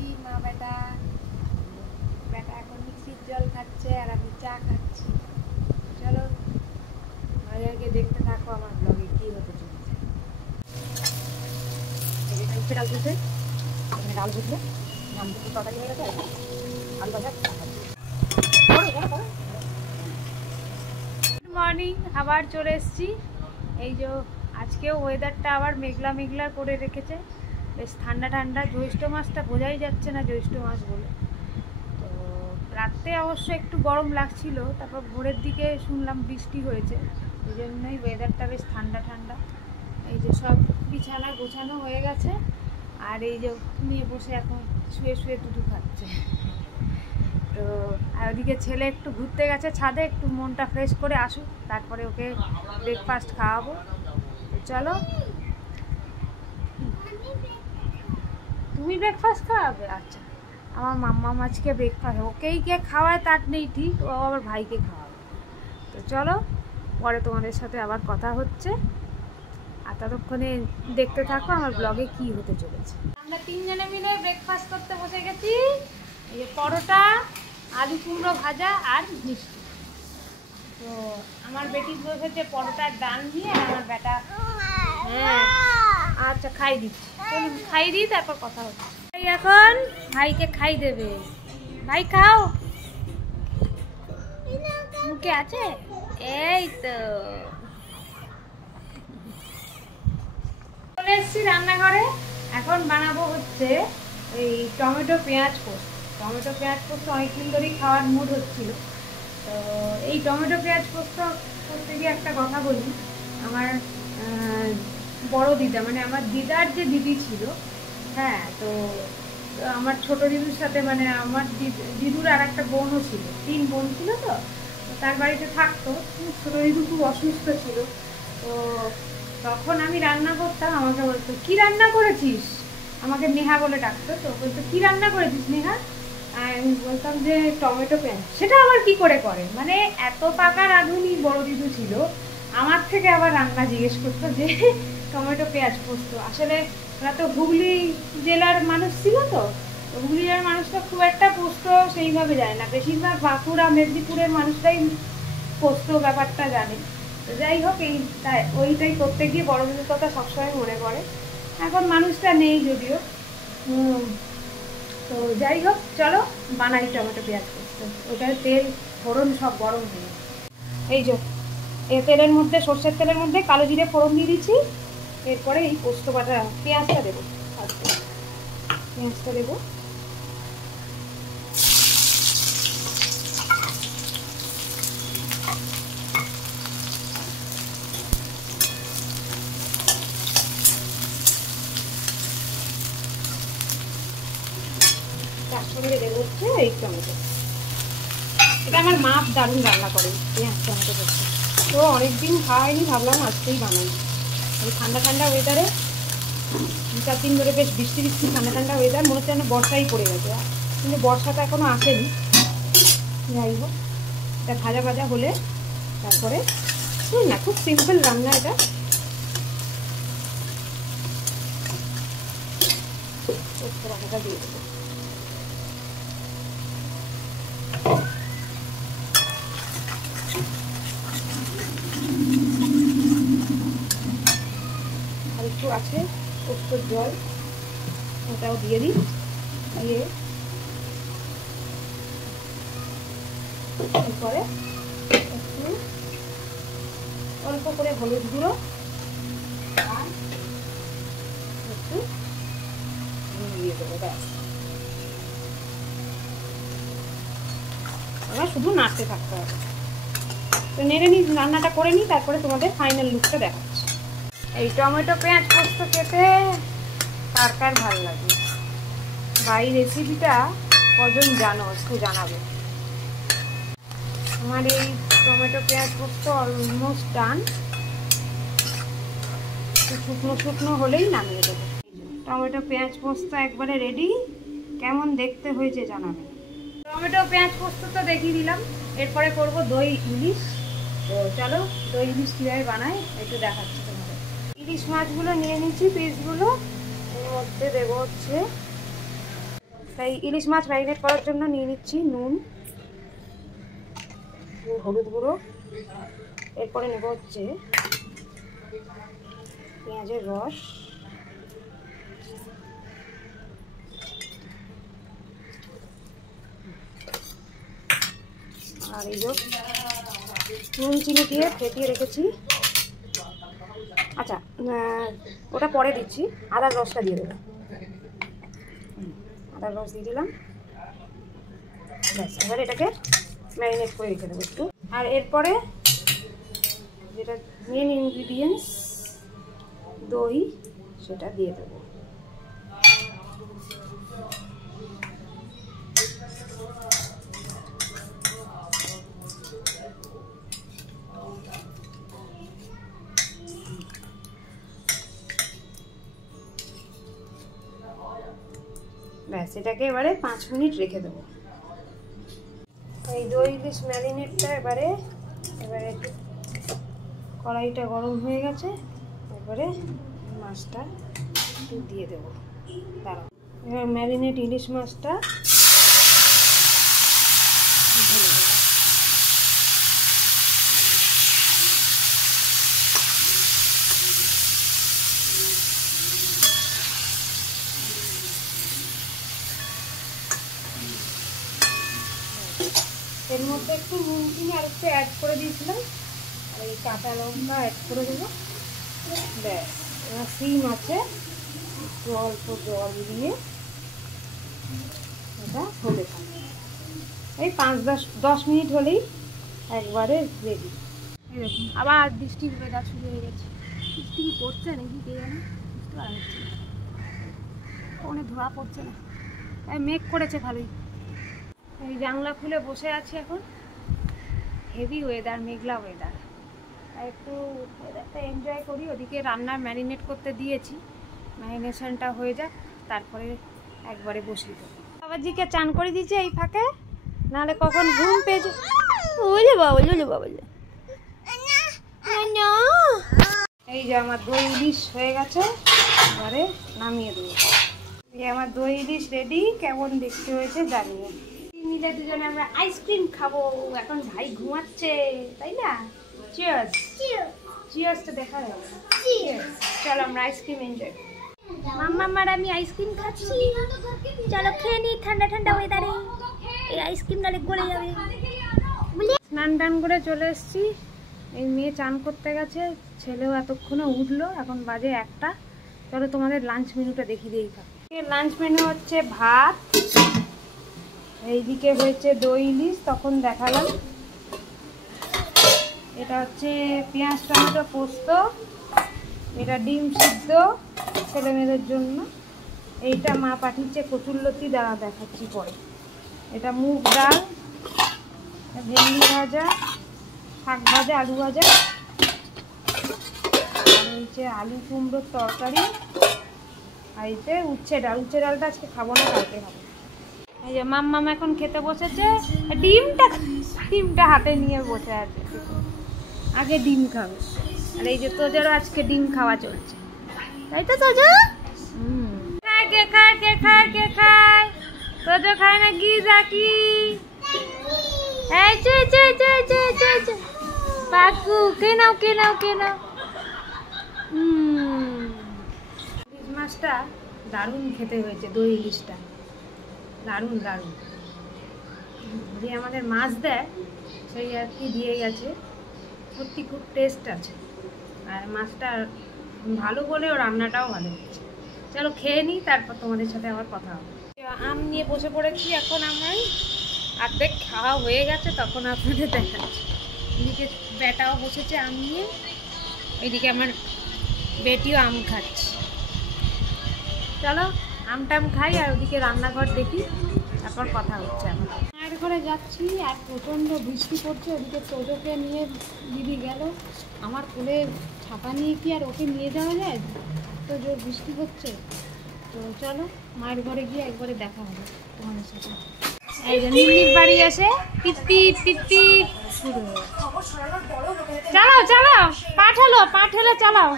খাচ্ছি মা বেটা। বেটা এখন মিক্সির জল খাচ্ছে আর আমি চা খাচ্ছি। চলো আগে দেখতে থাকো আমার ব্লগে কি হতে চলেছে। ডাল দিতে ডাল দিতে নাম দুটো তরকারি হয়ে গেছে, আলু ভাজা। গুড মর্নিং, আবার চলে এসেছি। এই যে আজকেও ওয়েদারটা আবার মেঘলা মেঘলা করে রেখেছে, বেশ ঠান্ডা ঠান্ডা। জ্যৈষ্ঠ মাসটা বোঝাই যাচ্ছে না জ্যৈষ্ঠ মাস বলে। তো রাতে অবশ্য একটু গরম লাগছিল, তারপর ভোরের দিকে শুনলাম বৃষ্টি হয়েছে, ওই জন্যই ওয়েদারটা বেশ ঠান্ডা ঠান্ডা। এই যে সব বিছানা গোছানো হয়ে গেছে, আর এই যে নিয়ে বসে এখন শুয়ে শুয়ে দুধু খাচ্ছে। তো আর ওদিকে ছেলে একটু ঘুরতে গেছে ছাদে, একটু মনটা ফ্রেশ করে আসুক, তারপরে ওকে ব্রেকফাস্ট খাওয়াবো। চলো, তুমি ব্রেকফাস্ট খাওয়াবে? আচ্ছা, আমার মাম্মা আজকে ব্রেকফাস্ট, ওকেই কে খাওয়ায় তার নেই ঠিক, ও আবার ভাইকে খাওয়াবে। তো চলো, পরে তোমাদের সাথে আবার কথা হচ্ছে, আর ততক্ষণে দেখতে থাকো আমার ব্লগে কি হতে চলেছে। আমরা তিনজনে মিলে ব্রেকফাস্ট করতে বসে গেছি। এই যে পরোটা, আলু কুমড়ো ভাজা আর মিষ্টি। তো আমার বেটি বসেছে পরোটার ডাল নিয়ে, আর আমার বেটা হ্যাঁ আচ্ছা খাই দিচ্ছি, চলুন খাই দিই, তারপর কথা হচ্ছে। এখন ভাইকে খাই দেবে। ভাই খাও, মুখে আছে। এই তো চলে এসেছি রান্নাঘরে। এখন বানাবো হচ্ছে এই টমেটো পেঁয়াজ পোস্ত। টমেটো পেঁয়াজ পোস্ত অনেকদিন ধরেই খাওয়ার মুড হচ্ছিল। তো এই টমেটো পেঁয়াজ পোস্ত করতে গিয়ে একটা কথা বলি, আমার বড় দিদা, মানে আমার দিদার যে দিদি ছিল, হ্যাঁ, তো আমার ছোট দিদুর সাথে, মানে আমার দিদুর আর একটা বোনও ছিল, 3 বোন ছিল। তো তার বাড়িতে থাকতো, ছোট দিদু খুব অসুস্থ ছিল। তো তখন আমি রান্না করতাম, আমাকে বলতো কি রান্না করেছিস, আমাকে নেহা বলে ডাকতো। তো বলতো কি রান্না করেছিস নেহা, আর আমি বলতাম যে টমেটো পেঁয়াজ। সেটা আবার কি করে করে, মানে এত পাকা রাঁধুনি বড় দিদু ছিল, আমার থেকে আবার রান্না জিজ্ঞেস করতো যে টমেটো পেঁয়াজ পোস্ত। আসলে ওরা তো হুগলি জেলার মানুষ ছিল, তো হুগলি জেলার মানুষটা খুব একটা পোস্ত সেইভাবে জানে না, বেশিরভাগ বাঁকুড়া মেদিনীপুরের মানুষটাই পোস্ত ব্যাপারটা জানে। তো যাই হোক, ওইটাই করতে গিয়ে বড় দিদির কথা সবসময় মনে পড়ে। এখন মানুষটা নেই যদিও। তো যাই হোক, চলো বানাই টমেটো পেঁয়াজ পোস্ত। ওটার তেল ফোড়ন সব গরম হয়ে গেছে। এই যে তেলের মধ্যে, সর্ষের তেলের মধ্যে কালো জিরে ফোড়ন দিয়ে দিচ্ছি। এরপরে এই পোস্ত বাটা পেঁয়াজটা দেবো, পেঁয়াজটা দেবো। তার সঙ্গে দেবো হচ্ছে এই টমেটো। এটা আমার মা দারুণ রান্না করে পেঁয়াজ টমেটো করতে। তো অনেকদিন খাওয়াইনি, ভাবলাম আজকেই বানাই। এই ঠান্ডা ঠান্ডা ওয়েদারে, 2-4 দিন ধরে বেশ বৃষ্টি বৃষ্টি ঠান্ডা ঠান্ডা ওয়েদার, মনে হচ্ছে যেন বর্ষাই পড়ে গেছে, কিন্তু বর্ষাটা এখনো আসেনি। যাই হোক, এটা ভাজা ভাজা হলে তারপরে না, খুব সিম্পল রান্না এটা। পোস্ত বাটাটা দিয়ে দেবো। আর একটু আছে পোস্তর জল, ওটাও দিয়ে দিই। দিয়ে এরপরে একটু অল্প করে হলুদ গুঁড়ো আর একটু দিয়ে দেবো, ব্যাস। এবার শুধু নাড়তে থাকতে হবে। তো নেড়ে নিই, রান্নাটা করে নিই, তারপরে তোমাদের ফাইনাল লুকটা দেখাচ্ছি। এই টমেটো পেঁয়াজ পোস্ত খেতে কার কার ভালো লাগে, বা এই রেসিপিটা কজন জানো একটু জানাবে। আমার এই টমেটো পেঁয়াজ পোস্ত অলমোস্ট ডান, শুকনো শুকনো হলেই নামিয়ে দেবো। টমেটো পেঁয়াজ পোস্ত একবারে রেডি, কেমন দেখতে হয়েছে জানাবে। টমেটো পেঁয়াজ পোস্ত তো দেখিয়ে দিলাম, এরপরে করব দই ইলিশ। তো চলো দই ইলিশ কীভাবে বানাই একটু দেখাচ্ছি তোমাদের। ইলিশ মাছগুলো নিয়ে নিচ্ছি, পিসগুলো এর মধ্যে দেবো হচ্ছে তাই ইলিশ মাছ ম্যারিনেট করার জন্য নিয়ে নিচ্ছি নুন, হলুদ গুঁড়ো, এরপরে নেব হচ্ছে পেঁয়াজের রস, আর এই যে নুন চিনি দিয়ে ফেটিয়ে রেখেছি। আচ্ছা, ওটা পরে দিচ্ছি, আদার রসটা দিয়ে দেবো। আদার রস দিয়ে দিলাম, ব্যাস। এবার এটাকে ম্যারিনেট করে রেখে দেবো একটু। আর এরপরে যেটা মেন ইনগ্রিডিয়েন্টস দই, সেটা দিয়ে দেবো। ব্যাস, এটাকে এবারে 5 মিনিট রেখে দেবো। এই দই ইলিশ ম্যারিনেটটা এবারে কড়াইটা গরম হয়ে গেছে, এবারে মাছটা একটু দিয়ে দেবো। দাঁড়াও, এবার ম্যারিনেট ইলিশ মাছটা ঢেলে দেবো। এর মধ্যে একটু নুন চিনি আর একটু অ্যাড করে দিয়েছিলাম, আর এই কাঁচা লঙ্কা অ্যাড করে দেবো। ব্যাস, এবার সিম আছে, একটু অল্প জল দিয়ে এটা হতে থাকে। এই 5-10 মিনিট হলেই একবারে রেডি। এই দেখুন, আবার বৃষ্টি ওয়েদার শুরু হয়ে গেছে। বৃষ্টি কি পড়ছে নাকি কে জানে, বুঝতে পারা যাচ্ছে না, ফোনে ধোয়া পড়ছে না, মেঘ করেছে ভালোই। এই জানলা খুলে বসে আছি এখন, হেভি ওয়েদার, মেঘলা ওয়েদার, একটু ওয়েদারটা এনজয় করি। ওদিকে রান্নার ম্যারিনেট করতে দিয়েছি, ম্যারিনেশনটা হয়ে যাক, তারপরে একবারে বসিয়ে দেবো। বাবাজিকে চান করে দিয়েছে এই ফাঁকে, নাহলে কখন ঘুম পেয়ে যায়। ওলে বাবা, ওলে বাবা, এই যে আমার দই ইলিশ হয়ে গেছে, এবারে নামিয়ে দেবো। এই আমার দই ইলিশ রেডি, কেমন দেখতে হয়েছে জানিয়ে। মিলে দুজনে আমরা আইসক্রিম খাবো। এখন ভাই ঘুমাচ্ছে, তাই না? চিয়ার্স, চিয়ার্স তো দেখা যাবে না। চলো আমরা আইসক্রিম এনজয় করি। মাম্মার আমি আইসক্রিম খাচ্ছি, চলো খেয়ে নি। ঠান্ডা ঠান্ডা ওয়েদারে এই আইসক্রিম নালে গলে যাবে। স্নান টান করে চলে এসেছি, এই মেয়ে চান করতে গেছে, ছেলেও এতক্ষণে উঠলো, এখন বাজে 1টা। চলো তোমাদের লাঞ্চ মেনুটা দেখিয়ে দিই। লাঞ্চ মেনু হচ্ছে ভাত, এইদিকে হয়েছে দই ইলিশ, তখন দেখালাম। এটা হচ্ছে পেঁয়াজ টমেটো পোস্ত, এটা ডিম সিদ্ধ ছেলে মেয়েদের জন্য, এইটা মা পাঠিয়েছে কচুরলতি, দ্বারা দেখাচ্ছি পরে। এটা মুগ ডাল, ভেন্ডি ভাজা, শাক ভাজা, আলু ভাজা, আর হচ্ছে আলু কুমড়োর তরকারি, আর এতে উচ্ছে ডাল। উচ্ছে ডালটা আজকে খাবো না, কালকে খাবো। এই যে মাম্মাম এখন খেতে বসেছে, ডিমটা হাতে নিয়ে বসে আছে, আগে ডিম খাবে। আর এই যে তোজেরও আজকে ডিম খাওয়া চলছে, তাই তো তোজো? কে খায় কে খায় কে খায়? তোজো খায় না গিজা কি? এই চে চে চে চে চে চে পাকু, কে নাও কে নাও কে নাও। ইলিশ মাছটা দারুণ খেতে হয়েছে, দই ইলিশটা দারুণ দারুণ। যে আমাদের মাছ দেয় সেই আর কি দিয়ে গেছে, সত্যি খুব টেস্ট আছে, আর মাছটা ভালো বলেও রান্নাটাও ভালো হচ্ছে। চলো খেয়ে নিই, তারপর তোমাদের সাথে আবার কথা হবে। আম নিয়ে বসে পড়েছি এখন, আমার অর্ধেক খাওয়া হয়ে গেছে, তখন আপনাদের দেখাচ্ছি। এদিকে বেটাও বসেছে আম নিয়ে, এইদিকে আমার বেটিও আম খাচ্ছে। চলো আম টাম খাই, আর ওদিকে রান্নাঘর দেখি, তারপর কথা হচ্ছে। আমার মায়ের ঘরে যাচ্ছি, আর প্রচণ্ড বৃষ্টি পড়ছে। ওদিকে তোজোকে নিয়ে দিদি গেল, আমার কোলে ছাতা নিয়ে কি আর ওকে নিয়ে যাওয়া যায়? তো জোর বৃষ্টি হচ্ছে। তো চলো মায়ের ঘরে গিয়ে একবারে দেখা হবে তোমাদের সাথে। এই যে নিন্দির বাড়ি আসে, টিপ টিপ শুরু হয়ে গেছে। চালাও চালাও, পা ঠেলে চালাও,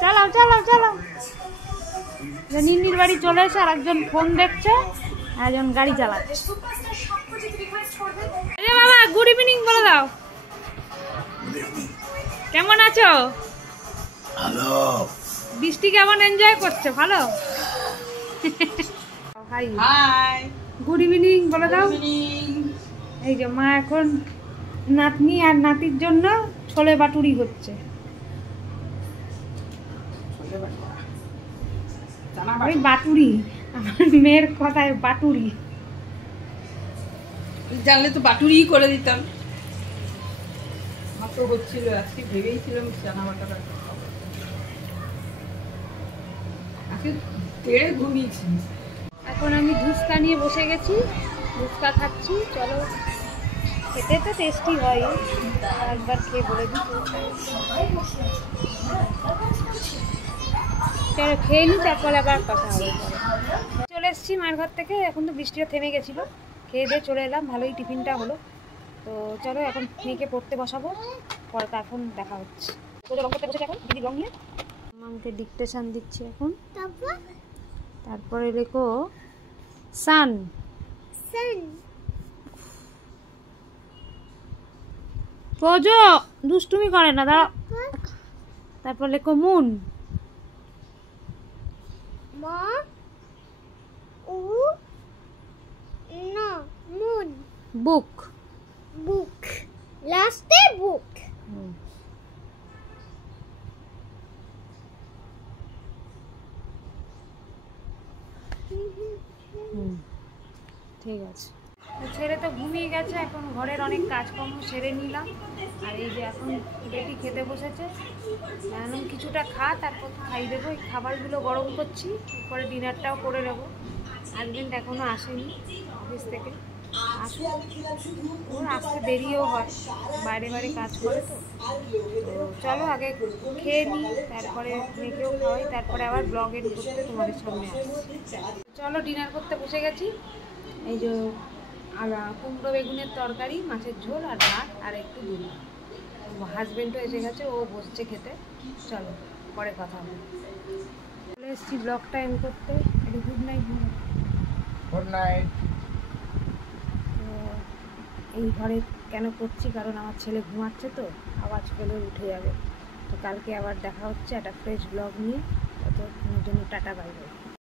চালাও চালাও চালাও। নিন্নির বাড়ি চলে এসে আর একজন ফোন দেখছে, আর একজন গাড়ি চালাচ্ছে। বাবা গুড ইভিনিং বলে দাও, কেমন আছো? হ্যালো। বৃষ্টি কেমন এনজয় করছো? ভালো। হাই হাই, গুড ইভিনিং বলে দাও। ইভিনিং। এই যে মা এখন নাতনি আর নাতির জন্য ছোলে বাটুরি হচ্ছে। ওই বাটুরি, আমার মেয়ের কথায় বাটুরি। জানলে তো বাটুরি করে দিতাম। মাত্র হচ্ছিল, আজকে ভেবেইছিলাম চানা বাটাটা খাবো। আজকে তেড়ে ঘুমিয়েছি। এখন আমি ধুসকা নিয়ে বসে গেছি, ধুসকা খাচ্ছি। চলো, খেতে তো টেস্টি হয়, একবার খেয়ে বলে দিই। চলো খেয়ে নিই, তারপরে আবার কথা হবে। চলে এসেছি মায়ের ঘর থেকে, এখন তো বৃষ্টিটা থেমে গেছিলো, খেয়ে দিয়ে চলে এলাম। ভালোই টিফিনটা হলো। তো চলো এখন মেয়েকে পড়তে বসাবো, পরে তো এখন দেখা হচ্ছে। রং করতে বসেছে এখন দিদি, রং নিয়ে আমাকে ডিকটেশন দিচ্ছে এখন। তারপরে লেখো সান। পোজো দুষ্টুমি করে না, দাঁড়া। তারপর লেখো মুন। বুক। বুক লাস্টে বুক। ঠিক আছে। ছেলে তো ঘুমিয়ে গেছে, এখন ঘরের অনেক কাজকর্ম সেরে নিলাম। আর এই যে এখন বেটি খেতে বসেছে, এখন কিছুটা খা, তারপর খাই দেবো। এই খাবারগুলো গরম করছি, এরপরে ডিনারটাও করে নেবো। হাজবেন্ড এখনও আসেনি অফিস থেকে, আসুক। ওর আসতে দেরিও হয়, বাইরে বাইরে কাজ করে। তো চলো আগে খেয়ে নিই, তারপরে মেয়েকেও খাওয়াই, তারপরে আবার ব্লগ এড করতে তোমাদের সামনে আসছি। চলো ডিনার করতে বসে গেছি। এই যে কুমড়ো বেগুনের তরকারি, মাছের ঝোল আর ভাত আর একটু দুধ। হাজবেন্ডও এসে গেছে, ও বসছে খেতে। চলো পরে কথা হবে। চলে এসেছি ব্লগটা এন্ড করতে। একটু গুড নাইট। Good night. এই ঘরে কেন করছি, কারণ আমার ছেলে ঘুমাচ্ছে, তো আওয়াজ পেলে উঠে যাবে। তো কালকে আবার দেখা হচ্ছে একটা ফ্রেশ ব্লগ নিয়ে। ততক্ষণের জন্য টাটা, বাই বাই।